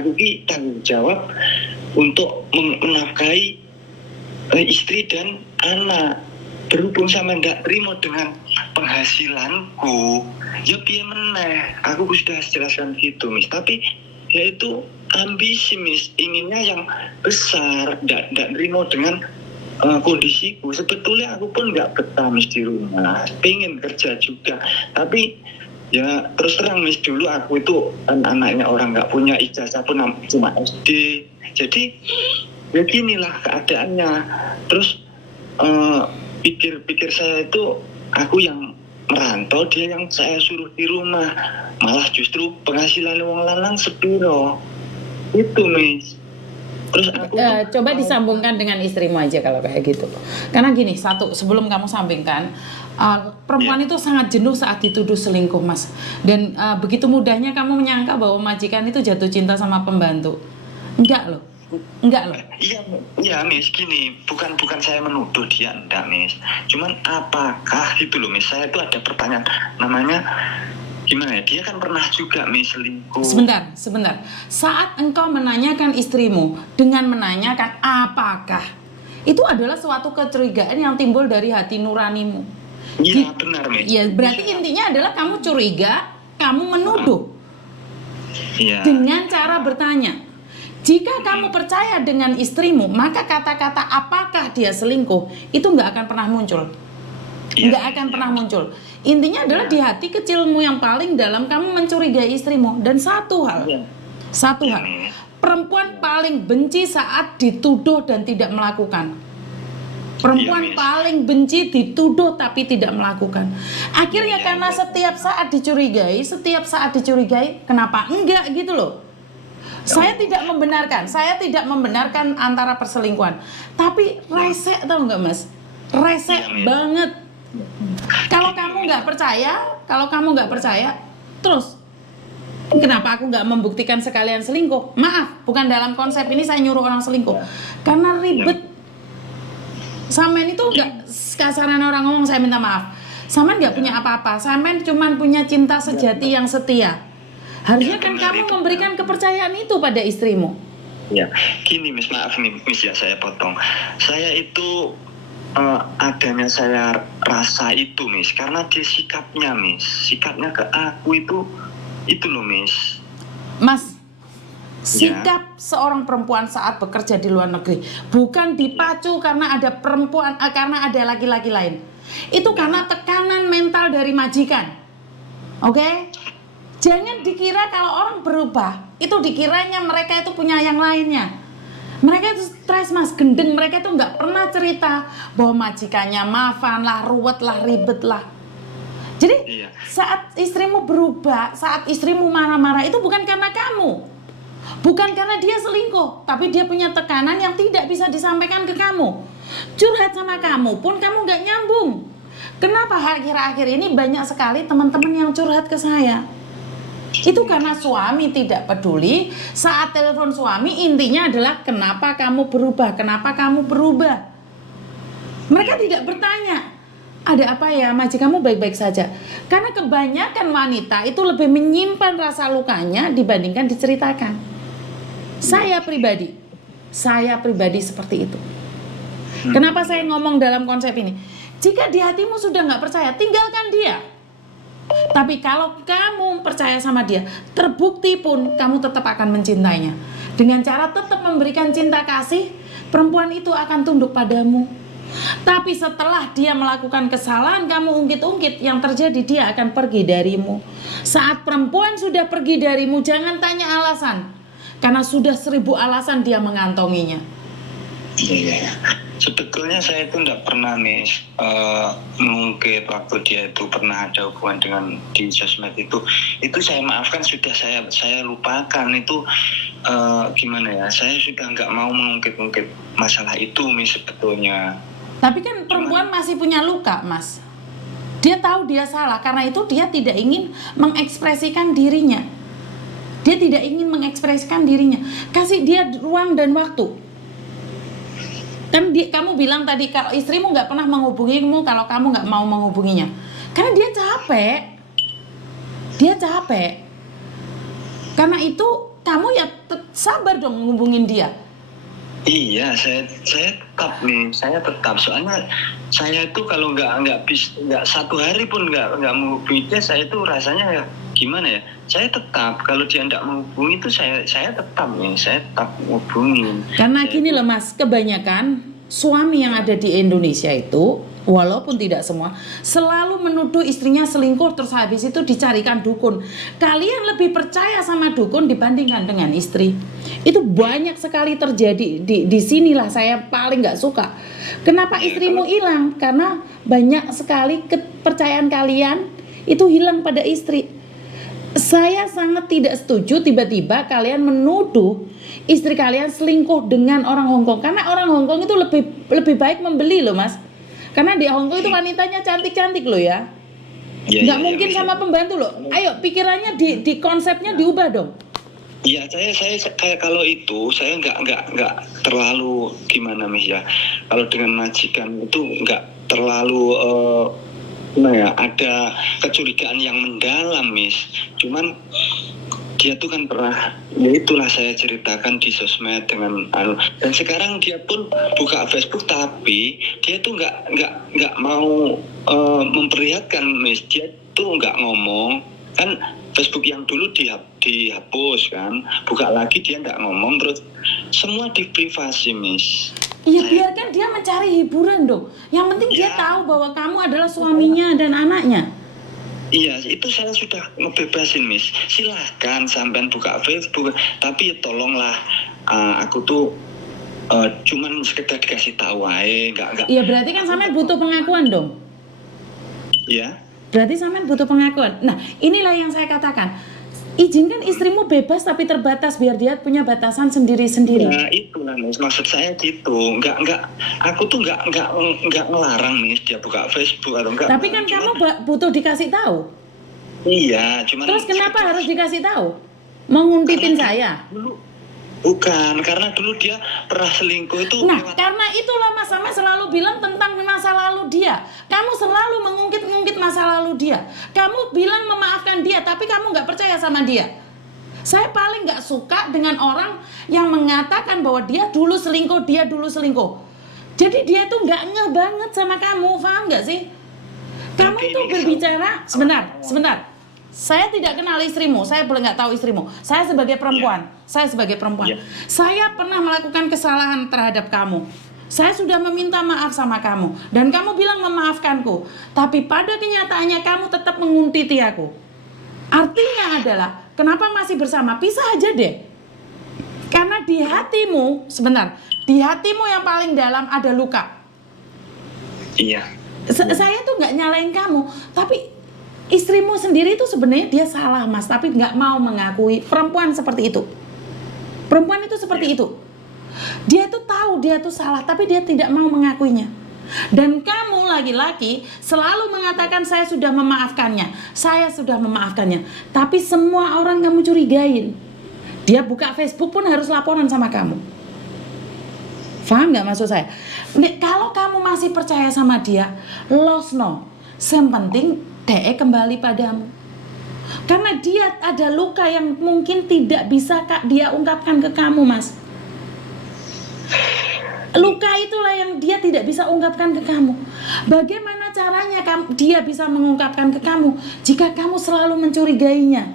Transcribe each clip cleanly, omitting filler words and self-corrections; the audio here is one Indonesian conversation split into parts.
aku ki tanggung jawab untuk menafkahi istri dan anak. Berhubung sama nggak terima dengan penghasilanku, ya piye meneh, aku sudah jelaskan gitu Miss. Tapi dia itu ambisi Miss, inginnya yang besar, nggak terima dengan kondisiku. Sebetulnya aku pun nggak betah Miss di rumah, pengen kerja juga. Tapi ya terus terang Miss, dulu aku itu anaknya orang nggak punya ijazah pun cuma SD. Jadi ya ginilah keadaannya. Terus pikir saya itu aku yang merantau, dia yang saya suruh di rumah, malah justru penghasilan wong lanang sepiro itu Miss. Terus aku coba disambungkan dengan istrimu aja kalau kayak gitu. Karena gini, satu, sebelum kamu sambungkan, perempuan itu sangat jenuh saat dituduh selingkuh Mas. Dan begitu mudahnya kamu menyangka bahwa majikan itu jatuh cinta sama pembantu. Enggak loh. Iya Miss, gini, bukan saya menuduh dia, enggak Miss. Cuman apakah itu loh Miss, saya tuh ada pertanyaan, namanya gimana ya, dia kan pernah juga Miss selingkuh. Sebentar. Saat engkau menanyakan istrimu dengan menanyakan apakah, itu adalah suatu kecurigaan yang timbul dari hati nuranimu. Iya benar Miss. Iya, berarti intinya adalah kamu curiga, kamu menuduh. Iya. Dengan cara bertanya. Jika kamu percaya dengan istrimu, maka kata-kata apakah dia selingkuh itu nggak akan pernah muncul. Nggak akan pernah muncul. Intinya adalah di hati kecilmu yang paling dalam kamu mencurigai istrimu. Dan satu hal, perempuan paling benci saat dituduh dan tidak melakukan. Perempuan paling benci dituduh tapi tidak melakukan. Akhirnya karena setiap saat dicurigai, kenapa enggak gitu loh. Saya tidak membenarkan antara perselingkuhan, tapi rese, tau nggak Mas? Rese banget. Kalau kamu nggak percaya, terus kenapa aku nggak membuktikan sekalian selingkuh? Maaf, bukan dalam konsep ini saya nyuruh orang selingkuh, karena ribet. Samen itu nggak, kasaran orang ngomong, saya minta maaf. Samen nggak punya apa-apa, Samen cuma punya cinta sejati yang setia. Harusnya kan kamu memberikan kepercayaan itu pada istrimu. Ya, gini Miss, maaf nih Miss ya, saya potong. Saya itu adanya saya rasa itu Miss, karena dia sikapnya ke aku itu loh Miss. Mas, sikap seorang perempuan saat bekerja di luar negeri bukan dipacu karena ada perempuan, karena ada laki-laki lain. Itu karena tekanan mental dari majikan. Oke? Jangan dikira kalau orang berubah, itu dikiranya mereka itu punya yang lainnya. Mereka itu stres Mas, gendeng. Mereka itu nggak pernah cerita bahwa majikannya maafan lah, ruwet lah, ribet lah. Jadi saat istrimu berubah, saat istrimu marah-marah, itu bukan karena kamu. Bukan karena dia selingkuh, tapi dia punya tekanan yang tidak bisa disampaikan ke kamu. Curhat sama kamu pun kamu nggak nyambung. Kenapa akhir-akhir ini banyak sekali teman-teman yang curhat ke saya? Itu karena suami tidak peduli. Saat telepon suami, intinya adalah kenapa kamu berubah, Mereka tidak bertanya, ada apa ya, majikanmu baik-baik saja. Karena kebanyakan wanita itu lebih menyimpan rasa lukanya dibandingkan diceritakan. Saya pribadi seperti itu. Kenapa saya ngomong dalam konsep ini? Jika di hatimu sudah nggak percaya, tinggalkan dia. Tapi kalau kamu percaya sama dia, terbukti pun kamu tetap akan mencintainya. Dengan cara tetap memberikan cinta kasih, perempuan itu akan tunduk padamu. Tapi setelah dia melakukan kesalahan, kamu ungkit-ungkit, yang terjadi dia akan pergi darimu. Saat perempuan sudah pergi darimu, jangan tanya alasan, karena sudah 1000 alasan dia mengantonginya. Iya. Sebetulnya saya itu nggak pernah Miss mengungkit waktu dia itu pernah ada hubungan dengan di sosmed itu saya maafkan, sudah saya lupakan itu. Gimana ya, saya sudah nggak mau mengungkit masalah itu Miss sebetulnya. Tapi kan perempuan masih punya luka Mas. Dia tahu dia salah, karena itu dia tidak ingin mengekspresikan dirinya. Kasih dia ruang dan waktu. Kan kamu bilang tadi kalau istrimu nggak pernah menghubungimu kalau kamu nggak mau menghubunginya, karena dia capek. Karena itu kamu ya sabar dong ngubungin dia. Iya, saya tetap nih, saya tetap. Soalnya saya itu kalau nggak satu hari pun nggak menghubungi dia, saya itu rasanya ya gimana ya? Saya tetap kalau dia nggak menghubungi itu saya tetap nih, saya tetap menghubungi. Karena gini loh Mas, kebanyakan suami yang ada di Indonesia itu, walaupun tidak semua, selalu menuduh istrinya selingkuh terus habis itu dicarikan dukun. Kalian lebih percaya sama dukun dibandingkan dengan istri. Itu banyak sekali terjadi di sinilah saya paling nggak suka. Kenapa istrimu hilang? Karena banyak sekali kepercayaan kalian itu hilang pada istri. Saya sangat tidak setuju tiba-tiba kalian menuduh istri kalian selingkuh dengan orang Hongkong, karena orang Hongkong itu lebih baik membeli loh Mas. Karena di Hongkong itu wanitanya cantik-cantik loh ya. Nggak mungkin sama pembantu loh. Ayo pikirannya di konsepnya diubah dong. Iya, saya kayak kalau itu saya nggak terlalu gimana Miss ya. Kalau dengan majikan itu nggak terlalu ada kecurigaan yang mendalam Miss. Cuman dia tuh kan pernah, ya itulah saya ceritakan di sosmed dengan dan sekarang dia pun buka Facebook tapi dia tuh nggak mau memperlihatkan Miss. Dia tuh nggak ngomong, kan Facebook yang dulu dihapus kan, buka lagi dia nggak ngomong, terus semua di privasi Miss. Iya, biarkan dia mencari hiburan dong. Yang penting dia tahu bahwa kamu adalah suaminya dan anaknya. Iya, itu saya sudah ngebebasin Miss. Silahkan sampean buka Facebook, tapi tolonglah aku tuh cuman sekedar dikasih tahu aja, nggak. Iya, berarti kan sampean butuh pengakuan dong. Iya. Berarti sampean butuh pengakuan. Nah, inilah yang saya katakan. Izinkan istrimu bebas tapi terbatas, biar dia punya batasan sendiri-sendiri. Nah, itulah Miss, maksud saya gitu. Aku tuh nggak ngelarang Miss dia buka Facebook atau enggak. Tapi kan kamu butuh dikasih tahu. Iya, cuman. Terus kenapa harus dikasih tahu? Mau nguntitin saya? Bukan, karena dulu dia pernah selingkuh itu. Nah, karena itulah Mas Sama selalu bilang tentang masa lalu dia. Kamu selalu mengungkit-ungkit masa lalu dia. Kamu bilang memaafkan dia, tapi kamu nggak percaya sama dia. Saya paling nggak suka dengan orang yang mengatakan bahwa dia dulu selingkuh. Jadi dia tuh nggak ngeh banget sama kamu, paham nggak sih? Kamu itu berbicara, sebentar. Saya tidak kenal istrimu, saya boleh nggak tahu istrimu. Saya sebagai perempuan, saya pernah melakukan kesalahan terhadap kamu. Saya sudah meminta maaf sama kamu, dan kamu bilang memaafkanku. Tapi pada kenyataannya kamu tetap menguntiti aku. Artinya adalah, kenapa masih bersama? Pisah aja deh. Karena di hatimu, di hatimu yang paling dalam ada luka. Iya. Saya tuh nggak nyalain kamu, tapi istrimu sendiri itu sebenarnya dia salah Mas, tapi nggak mau mengakui. Perempuan seperti itu. Perempuan itu seperti itu. Dia tuh tahu dia tuh salah, tapi dia tidak mau mengakuinya. Dan kamu laki-laki selalu mengatakan saya sudah memaafkannya. Tapi semua orang kamu curigain. Dia buka Facebook pun harus laporan sama kamu. Paham nggak maksud saya? Kalau kamu masih percaya sama dia, losno. Yang penting DE kembali padamu. Karena dia ada luka yang mungkin tidak bisa dia ungkapkan ke kamu, Mas. Luka itulah yang dia tidak bisa ungkapkan ke kamu. Bagaimana caranya dia bisa mengungkapkan ke kamu jika kamu selalu mencurigainya?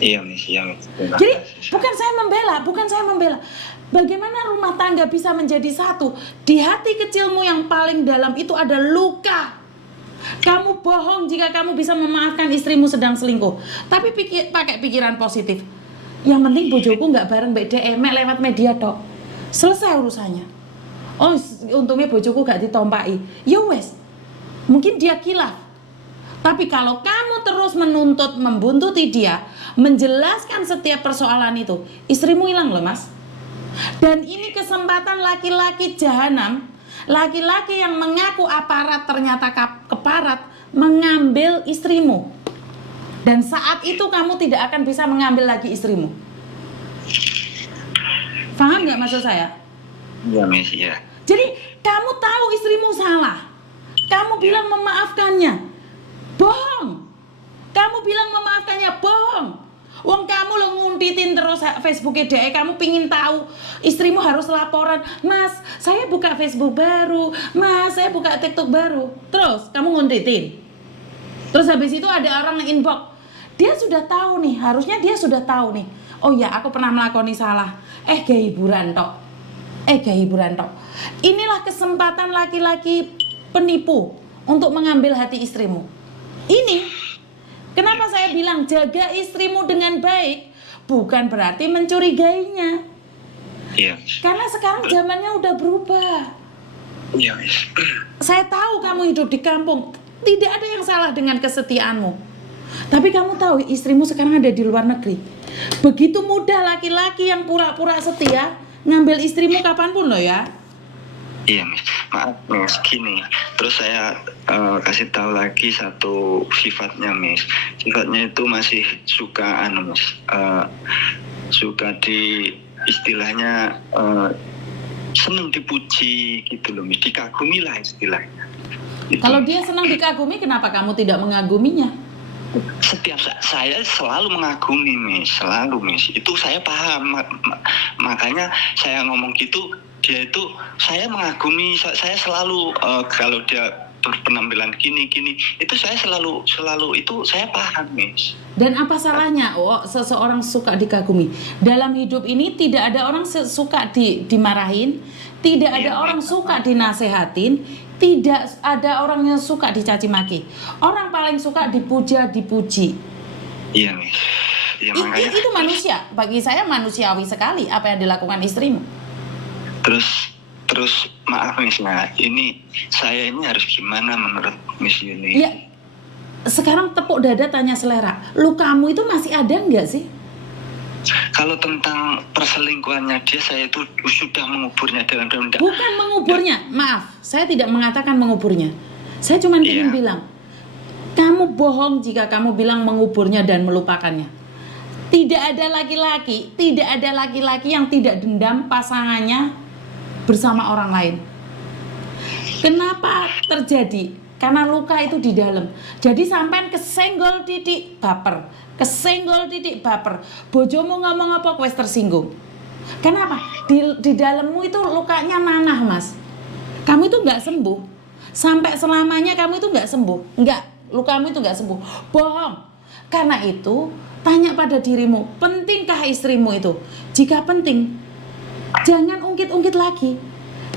Iya, Miss. Jadi bukan saya membela. Bagaimana rumah tangga bisa menjadi satu? Di hati kecilmu yang paling dalam itu ada luka. Kamu bohong jika kamu bisa memaafkan istrimu sedang selingkuh. Tapi pakai pikiran positif. Yang penting bojoku nggak bareng BDM lewat media tok. Selesai urusannya. Oh, untungnya bojoku gak ditompai. Ya wes. Mungkin dia kilaf. Tapi kalau kamu terus membuntuti dia, menjelaskan setiap persoalan itu, istrimu hilang loh, Mas. Dan ini kesempatan laki-laki jahanam. Laki-laki yang mengaku aparat ternyata keparat mengambil istrimu. Dan saat itu kamu tidak akan bisa mengambil lagi istrimu. Paham nggak maksud saya? Iya, Miss, ya. Jadi kamu tahu istrimu salah. Kamu bilang memaafkannya. Bohong. Kamu bilang memaafkannya, bohong. Wong kamu lo nguntitin terus Facebooknya dia, kamu pingin tahu, istrimu harus laporan, Mas, saya buka Facebook baru, Mas, saya buka TikTok baru. Terus kamu nguntitin. Terus habis itu ada orang inbox, dia sudah tahu nih, harusnya dia sudah tahu nih. Oh ya, aku pernah melakoni salah. Gak hiburan tok. Gak hiburan tok. Inilah kesempatan laki-laki penipu untuk mengambil hati istrimu. Ini kenapa saya bilang jaga istrimu dengan baik, bukan berarti mencurigainya. Iya. Karena sekarang zamannya udah berubah. Iya, Miss. Saya tahu kamu hidup di kampung, tidak ada yang salah dengan kesetiaanmu. Tapi kamu tahu istrimu sekarang ada di luar negeri. Begitu mudah laki-laki yang pura-pura setia ngambil istrimu kapanpun loh ya. Iya, Miss. Maaf, Miss. Gini, terus saya kasih tahu lagi satu sifatnya, Miss. Sifatnya itu masih suka, Miss. Suka di istilahnya seneng dipuji gitu loh, Miss. Dikagumi lah istilahnya. Gitu. Kalau dia senang dikagumi, kenapa kamu tidak mengaguminya? Setiap saya selalu mengagumi, Miss. Selalu, Miss. Itu saya paham. Makanya saya ngomong gitu. Dia itu, saya mengagumi, saya selalu kalau dia berpenampilan gini itu saya selalu itu saya paham, Miss. Dan apa salahnya seseorang suka dikagumi? Dalam hidup ini tidak ada orang suka dimarahin, tidak ada orang suka dinasehatin, tidak ada orang yang suka dicaci maki. Orang paling suka dipuji. Iya, Miss. Ya, makanya, itu manusia. Bagi saya manusiawi sekali apa yang dilakukan istrimu. Terus maaf, Miss, nah ini saya ini harus gimana menurut Miss Yuni? Ya, sekarang tepuk dada tanya selera. Lukamu itu masih ada nggak sih? Kalau tentang perselingkuhannya dia, saya itu sudah menguburnya dalam undang. Bukan menguburnya, maaf, saya tidak mengatakan menguburnya. Saya cuma ingin bilang, kamu bohong jika kamu bilang menguburnya dan melupakannya. Tidak ada laki-laki yang tidak dendam pasangannya bersama orang lain. Kenapa terjadi? Karena luka itu di dalam. Jadi sampean kesenggol titik baper, bojomu ngomong apa wes tersinggung. Kenapa? Di dalammu itu lukanya nanah, Mas. Kamu itu nggak sembuh. Sampai selamanya kamu itu nggak sembuh. Lukamu itu nggak sembuh. Bohong. Karena itu tanya pada dirimu, pentingkah istrimu itu? Jika penting, jangan ungkit-ungkit lagi.